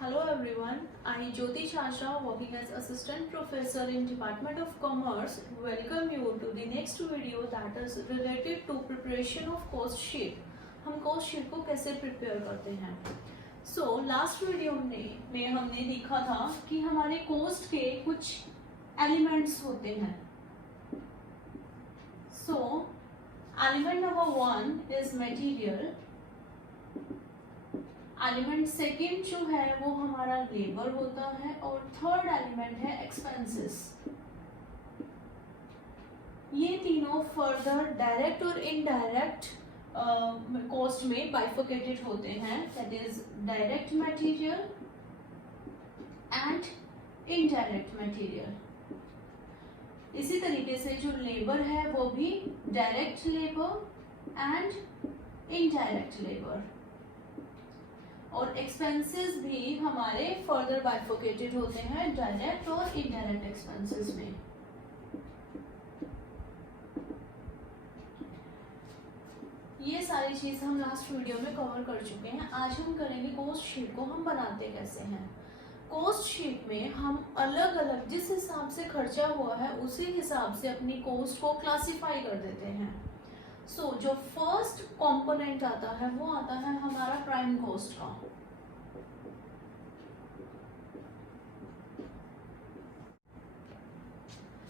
Hello everyone, I Jyoti Shasha working as assistant professor in Department of Commerce welcome you to the next video that is related to preparation of cost sheet. हम cost sheet को कैसे prepare करते हैं? So last video में हमने देखा था कि हमारे cost के कुछ elements होते हैं. So element number 1 is material. Element second जो है वो हमारा लेबर होता है और थर्ड एलिमेंट है एक्सपेंसेस. ये तीनों फर्दर डायरेक्ट और इनडायरेक्ट कॉस्ट में बाइफर्केटेड होते हैं. That is direct material and indirect material. इसी तरीके से जो लेबर है वो भी direct labour and indirect labour, और एक्सपेंसेस भी हमारे फर्दर बाइफर्केटेड होते हैं डायरेक्ट और इनडायरेक्ट एक्सपेंसेस में. ये सारी चीज हम लास्ट वीडियो में कवर कर चुके हैं. आज हम करेंगे कॉस्ट शीट को हम बनाते कैसे हैं. कॉस्ट शीट में हम अलग अलग जिस हिसाब से खर्चा हुआ है उसी हिसाब से अपनी कॉस्ट को क्लासिफाई कर देते हैं. सो जो फर्स्ट कंपोनेंट आता है वो आता है हमारा प्राइम कॉस्ट का.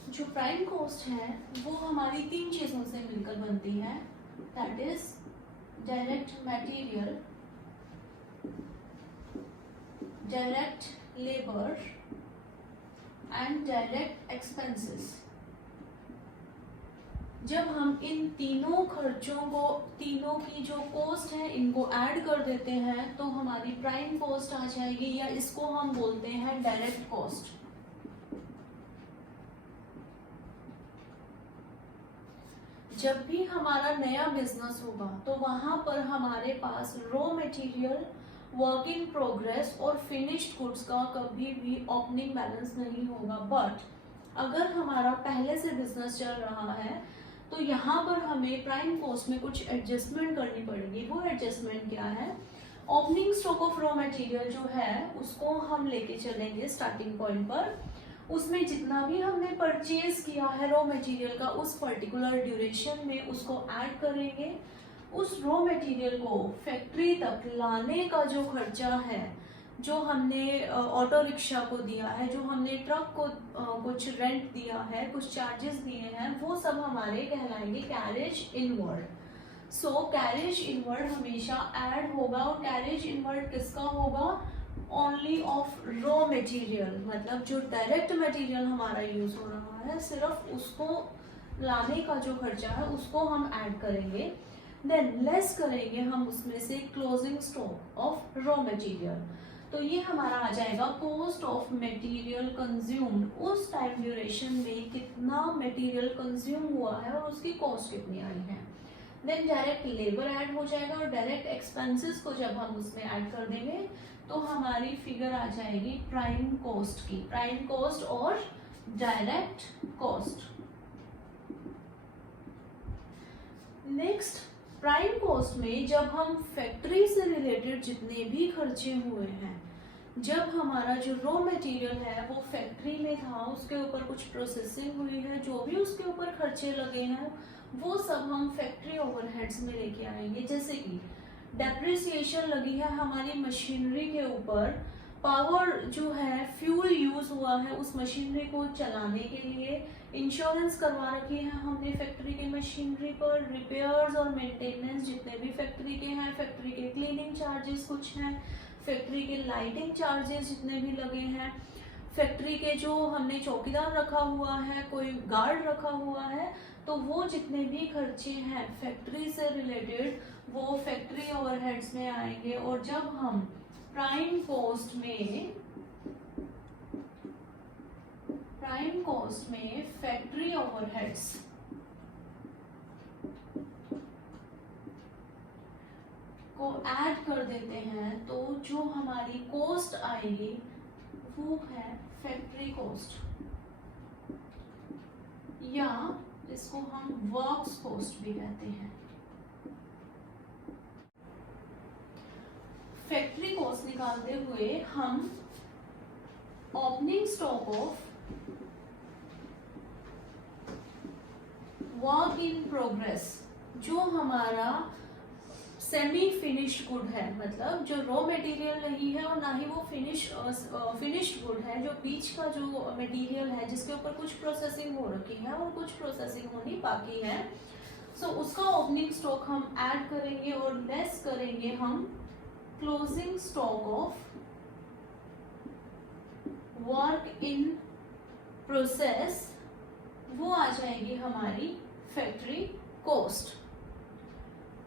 जो प्राइम कॉस्ट है वो हमारी तीन चीजों से मिलकर बनती है. That is direct material, direct labour and direct expenses. जब हम इन तीनों खर्चों को, तीनों की जो कॉस्ट है इनको ऐड कर देते हैं तो हमारी प्राइम कॉस्ट आ जाएगी, या इसको हम बोलते हैं डायरेक्ट कॉस्ट. जब भी हमारा नया बिजनेस होगा तो वहां पर हमारे पास raw material, work in progress और फिनिश्ड गुड्स का कभी भी ओपनिंग बैलेंस नहीं होगा. बट अगर हमारा पहले से बिजनेस चल रहा है तो यहाँ पर हमें प्राइम कॉस्ट में कुछ एडजस्टमेंट करनी पड़ेगी. वो एडजस्टमेंट क्या है? Opening stock of raw material जो है उसको हम लेके चलेंगे स्टार्टिंग पॉइंट पर. उसमें जितना भी हमने परचेज किया है रॉ मटेरियल का उस पर्टिकुलर ड्यूरेशन में उसको ऐड करेंगे. उस रॉ मटेरियल को फैक्ट्री तक लाने का जो खर्चा है, जो हमने ऑटो रिक्शा को दिया है, जो हमने ट्रक को कुछ रेंट दिया है, कुछ चार्जेस दिए हैं, वो सब हमारे कहलाएंगे कैरेज इनवर्ड. सो कैरेज इनवर्ड हमेशा ऐड होगा. और कैरेज इनवर्ड किसका होगा? Only of raw material. मतलब जो डायरेक्ट मटेरियल हमारा यूज हो रहा है सिर्फ उसको लाने का जो खर्चा है उसको हम ऐड करेंगे. देन लेस करेंगे हम उसमें से closing stock of raw material. तो ये हमारा आ जाएगा कॉस्ट ऑफ मटेरियल कंज्यूम्ड. उस टाइम ड्यूरेशन में कितना मटेरियल कंज्यूम हुआ है और उसकी कॉस्ट कितनी आई है. देन डायरेक्ट लेबर ऐड हो जाएगा और डायरेक्ट एक्सपेंसेस को जब हम उसमें ऐड कर देंगे तो हमारी फिगर आ जाएगी प्राइम कॉस्ट की. प्राइम कॉस्ट और direct cost. Next, prime cost में जब हम फैक्ट्री से रिलेटेड जितने भी खर्चे हुए हैं, जब हमारा जो रॉ मटेरियल है वो फैक्ट्री में था, उसके ऊपर कुछ प्रोसेसिंग हुई है, जो भी उसके ऊपर खर्चे लगे हैं वो सब हम फैक्ट्री ओवरहेड्स में लेके आएंगे. जैसे कि डेप्रिसिएशन लगी है हमारी मशीनरी के ऊपर, पावर जो है फ्यूल यूज हुआ है उस मशीनरी को चलाने के लिए, इंश्योरेंस करवा रखी है हमने फैक्ट्री की मशीनरी पर, रिपेयर्स और मेंटेनेंस जितने भी फैक्ट्री के हैं, फैक्ट्री के क्लीनिंग चार्जेस कुछ हैं, फैक्ट्री के लाइटिंग चार्जेस जितने भी लगे हैं, फैक्ट्री के जो हमने चौकीदार रखा हुआ है, कोई गार्ड रखा हुआ है, तो वो जितने भी खर्चे हैं फैक्ट्री से रिलेटेड वो फैक्ट्री ओवरहेड्स में आएंगे. और जब हम प्राइम कॉस्ट में फैक्ट्री ओवरहेड्स को ऐड कर देते हैं तो जो हमारी कॉस्ट आएगी वो है फैक्ट्री कॉस्ट, या इसको हम वर्क्स कॉस्ट भी कहते हैं. फैक्ट्री कॉस्ट निकालते हुए हम opening stock of work in progress, जो हमारा सेमी फिनिश्ड गुड है, मतलब जो रॉ मटेरियल नहीं है और ना ही वो फिनिश्ड गुड है, जो बीच का जो मटेरियल है जिसके ऊपर कुछ प्रोसेसिंग हो रखी है और कुछ प्रोसेसिंग होनी बाकी है, सो उसका ओपनिंग स्टॉक हम ऐड करेंगे और लेस करेंगे हम closing stock of work in process, वो आ जाएगी हमारी फैक्ट्री कॉस्ट।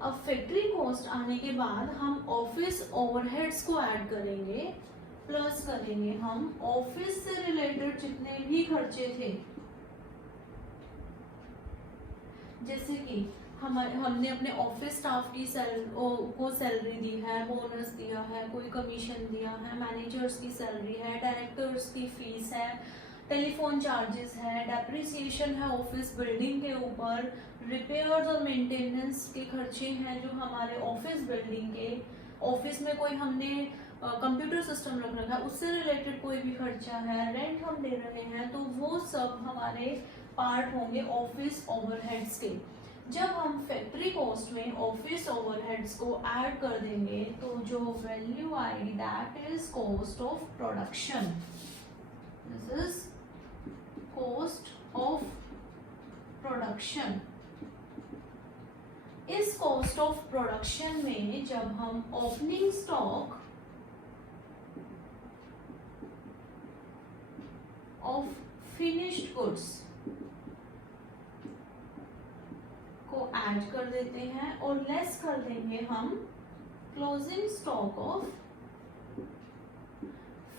अब फैक्ट्री कॉस्ट आने के बाद हम ऑफिस ओवरहेड्स को ऐड करेंगे, प्लस करेंगे हम ऑफिस से रिलेटेड जितने भी खर्चे थे, जैसे कि हमने अपने ऑफिस स्टाफ की को सैलरी दी है, बोनस दिया है, कोई कमीशन दिया है, मैनेजर्स की सैलरी है, डायरेक्टर्स की फीस है, टेलीफोन चार्जेस है, डेप्रिसिएशन है ऑफिस बिल्डिंग के ऊपर, रिपेयर्स और मेंटेनेंस के खर्चे हैं जो हमारे ऑफिस बिल्डिंग के, ऑफिस में कोई हमने कंप्यूटर सिस्टम रख रखा है उससे रिलेटेड कोई भी खर्चा है, रेंट हम दे रहे हैं, तो वो सब हमारे पार्ट होंगे ऑफिस ओवरहेड्स के। जब हम फैक्ट्री कॉस्ट में ऑफिस ओवरहेड्स को ऐड कर देंगे तो जो वैल्यू आएगी that is cost of production, this is cost of production. इस कॉस्ट ऑफ प्रोडक्शन में जब हम opening stock of finished goods को ऐड कर देते हैं और लेस कर देंगे हम closing stock of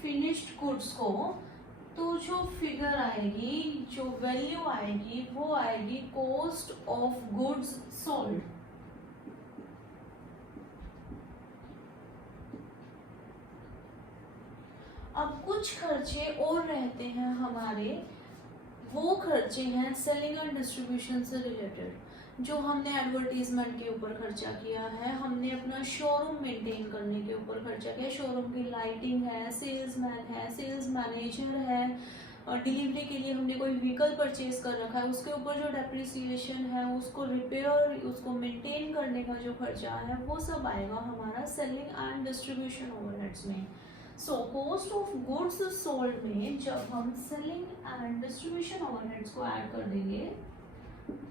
finished goods को, तो जो फिगर आएगी, जो वैल्यू आएगी वो आएगी कॉस्ट ऑफ गुड्स सोल्ड। अब कुछ खर्चे और रहते हैं हमारे, वो खर्चे हैं सेलिंग एंड डिस्ट्रीब्यूशन से रिलेटेड, जो हमने एडवर्टीजमेंट के ऊपर खर्चा किया है, हमने अपना शोरूम मेंटेन करने के ऊपर खर्चा किया, शोरूम की लाइटिंग है, सेल्समैन है, सेल्स मैनेजर है, और डिलीवरी के लिए हमने कोई व्हीकल परचेज कर रखा है उसके ऊपर जो डेप्रिसिएशन है, उसको रिपेयर, उसको मेंटेन करने का जो खर्चा है, वो सब आएगा हमारा सेलिंग एंड डिस्ट्रीब्यूशन ओवरहेड्स में। So cost of goods sold में जब हम सेलिंग एंड डिस्ट्रीब्यूशन ओवरहेड्स को ऐड कर देंगे,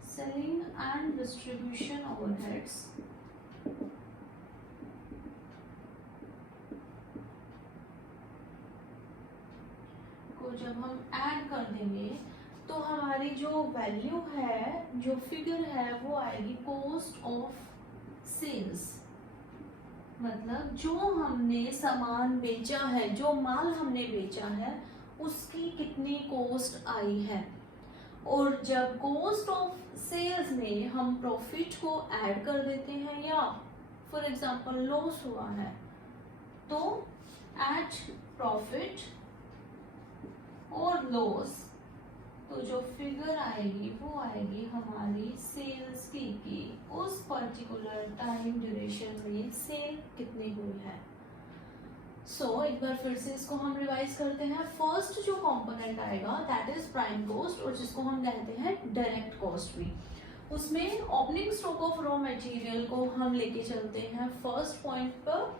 सेलिंग एंड डिस्ट्रीब्यूशन ओवरहेड्स को जब हम ऐड कर देंगे तो हमारी जो वैल्यू है, जो फिगर है, वो आएगी कॉस्ट ऑफ सेल्स, मतलब जो हमने सामान बेचा है, जो माल हमने बेचा है उसकी कितनी कॉस्ट आई है। और जब कॉस्ट ऑफ सेल्स में हम प्रॉफिट को ऐड कर देते हैं या फॉर एग्जांपल लॉस हुआ है, तो एट प्रॉफिट और लॉस, तो जो फिगर आएगी वो आएगी हमारी सेल्स की उस पर्टिकुलर टाइम ड्यूरेशन में सेल कितनी हुई है। सो एक बार फिर से इसको हम रिवाइज करते हैं। फर्स्ट जो कंपोनेंट आएगा दैट इज प्राइम कॉस्ट, और जिसको हम कहते हैं डायरेक्ट कॉस्ट भी। उसमें opening stock of raw material को हम लेके चलते हैं फर्स्ट पॉइंट पर।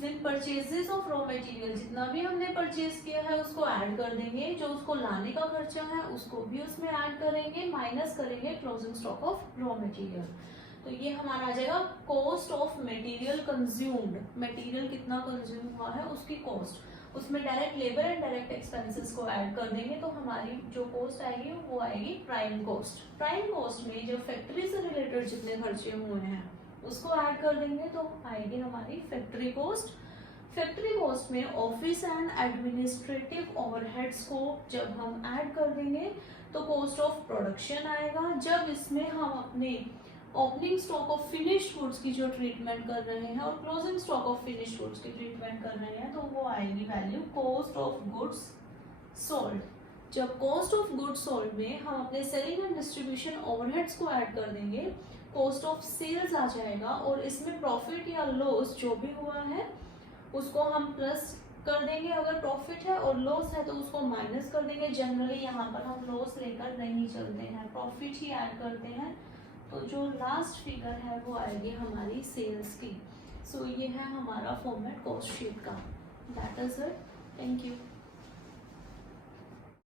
Then purchases of raw material, जितना भी हमने परचेज किया है उसको ऐड कर देंगे, जो उसको लाने का खर्चा है उसको भी उसमें ऐड करेंगे, माइनस करेंगे closing stock of raw material. तो ये हमारा आ जाएगा cost of material consumed, material कितना कंज्यूम हुआ है उसकी कॉस्ट। उसमें direct labour and direct expenses को ऐड कर देंगे तो हमारी जो कॉस्ट आएगी वो आएगी प्राइम कॉस्ट। प्राइम कॉस्ट में जो फैक्ट्री से रिलेटेड जितने खर्चे हुए हैं उसको ऐड कर देंगे तो आएगी हमारी फैक्ट्री कॉस्ट। फैक्ट्री कॉस्ट में ऑफिस एंड एडमिनिस्ट्रेटिव ओवरहेड्स को जब हम ऐड कर देंगे तो कॉस्ट ऑफ प्रोडक्शन आएगा। जब इसमें हम अपने opening stock of finished goods की जो ट्रीटमेंट कर रहे हैं और closing stock of finished goods की ट्रीटमेंट कर रहे हैं तो वो आएगी value cost of goods sold. जब कॉस्ट ऑफ गुड्स सोल्ड में हम अपने सेलिंग एंड डिस्ट्रीब्यूशन ओवरहेड्स को ऐड कर देंगे, कॉस्ट ऑफ सेल्स आ जाएगा और इसमें प्रॉफिट या लॉस जो भी हुआ है उसको हम प्लस कर देंगे अगर प्रॉफिट है, और लॉस है तो उसको माइनस कर देंगे। जनरली यहाँ पर हम लॉस लेकर नहीं चलते हैं, प्रॉफिट ही ऐड करते हैं। तो जो लास्ट फिगर है वो आएगी हमारी सेल्स की। सो ये है हमारा फॉर्मेट कॉस्ट शीट का। That is it. Thank you.